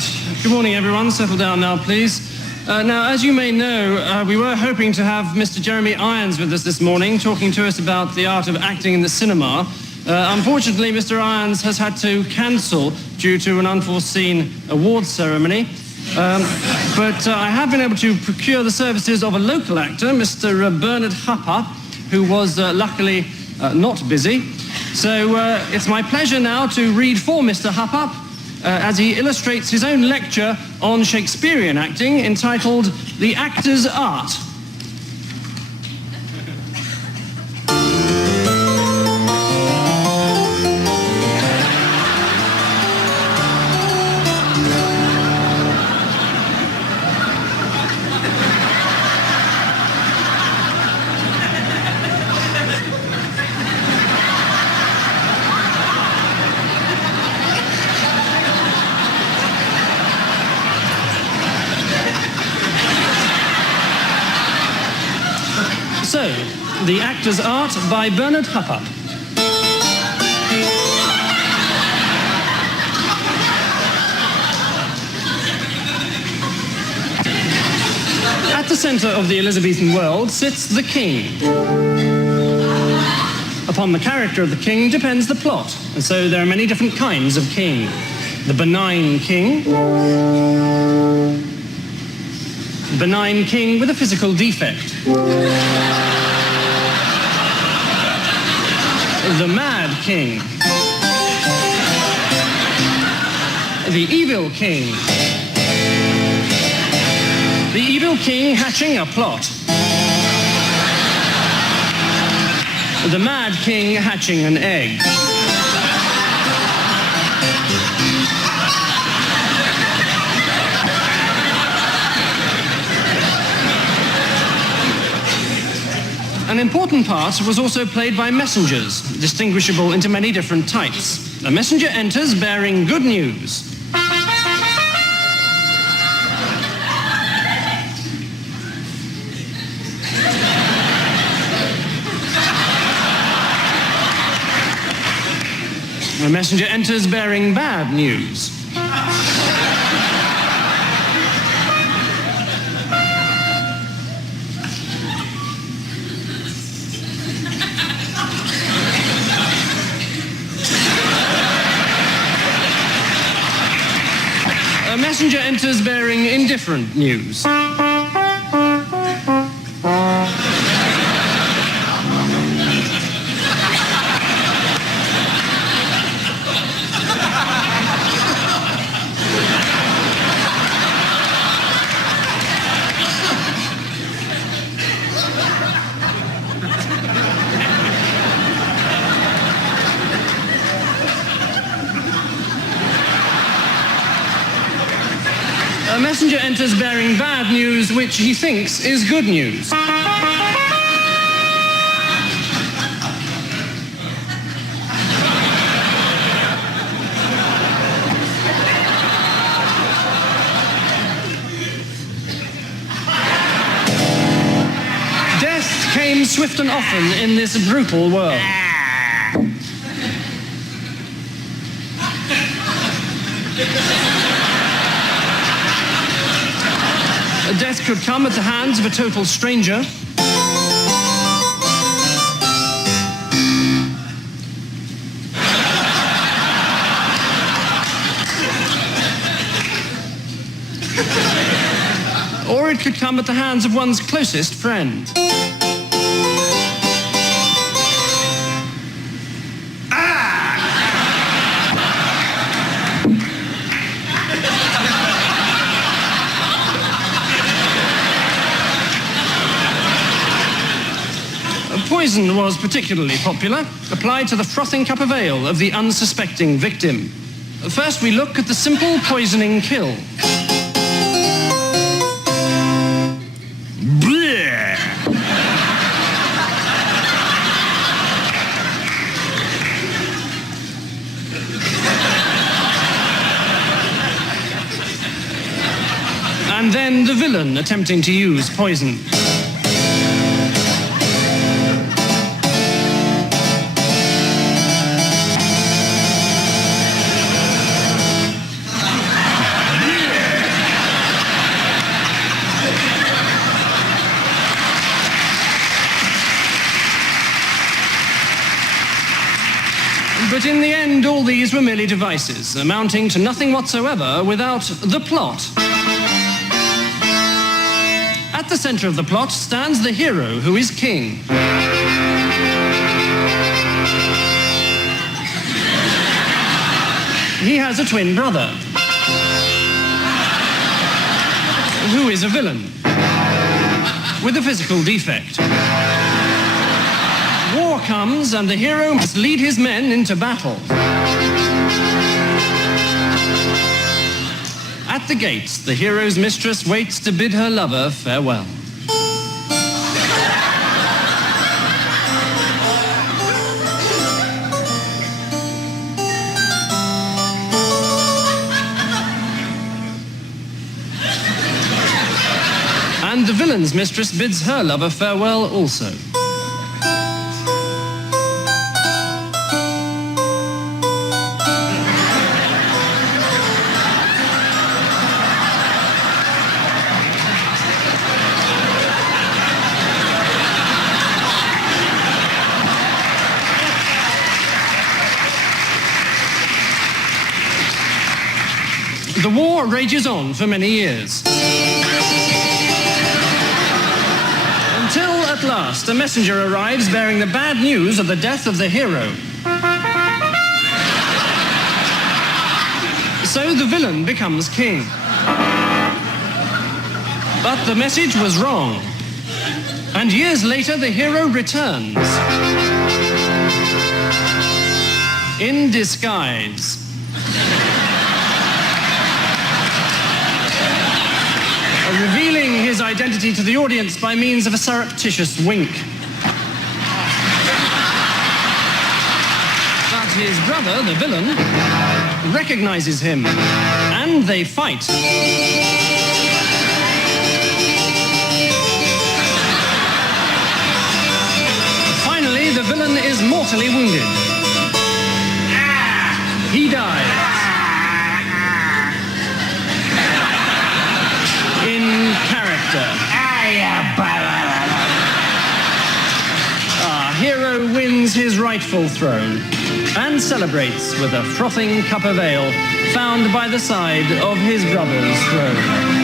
Right, good morning everyone, settle down now please. Now as you may know, we were hoping to have Mr. Jeremy Irons with us this morning, talking to us about the art of acting in the cinema. Unfortunately, Mr. Irons has had to cancel due to an unforeseen awards ceremony. But I have been able to procure the services of a local actor, Mr. Bernard Hupper, who was luckily not busy. So it's my pleasure now to read for Mr. Hupper as he illustrates his own lecture on Shakespearean acting entitled The Actor's Art. So, The Actor's Art by Bernard Hupper. At the centre of the Elizabethan world sits the king. Upon the character of the king depends the plot, and so there are many different kinds of king. The benign king with a physical defect. The mad king. The evil king. The evil king hatching a plot. The mad king hatching an egg. An important part was also played by messengers, distinguishable into many different types. A messenger enters bearing good news. A messenger enters bearing bad news. A messenger enters bearing indifferent news. A messenger enters bearing bad news, which he thinks is good news. Death came swift and often in this brutal world. Death could come at the hands of a total stranger. Or it could come at the hands of one's closest friend. Poison was particularly popular, applied to the frothing cup of ale of the unsuspecting victim. First, we look at the simple poisoning kill. Bleh. And then the villain attempting to use poison. But in the end, all these were merely devices, amounting to nothing whatsoever without the plot. At the centre of the plot stands the hero, who is king. He has a twin brother, who is a villain, with a physical defect. War comes, and the hero must lead his men into battle. At the gates, the hero's mistress waits to bid her lover farewell. And the villain's mistress bids her lover farewell also. The war rages on for many years. Until, at last, a messenger arrives bearing the bad news of the death of the hero. So the villain becomes king. But the message was wrong. And years later, the hero returns. In disguise. Revealing his identity to the audience by means of a surreptitious wink. But his brother, the villain, recognizes him, and they fight. Finally, the villain is mortally wounded. He dies. In character. Our hero wins his rightful throne and celebrates with a frothing cup of ale found by the side of his brother's throne.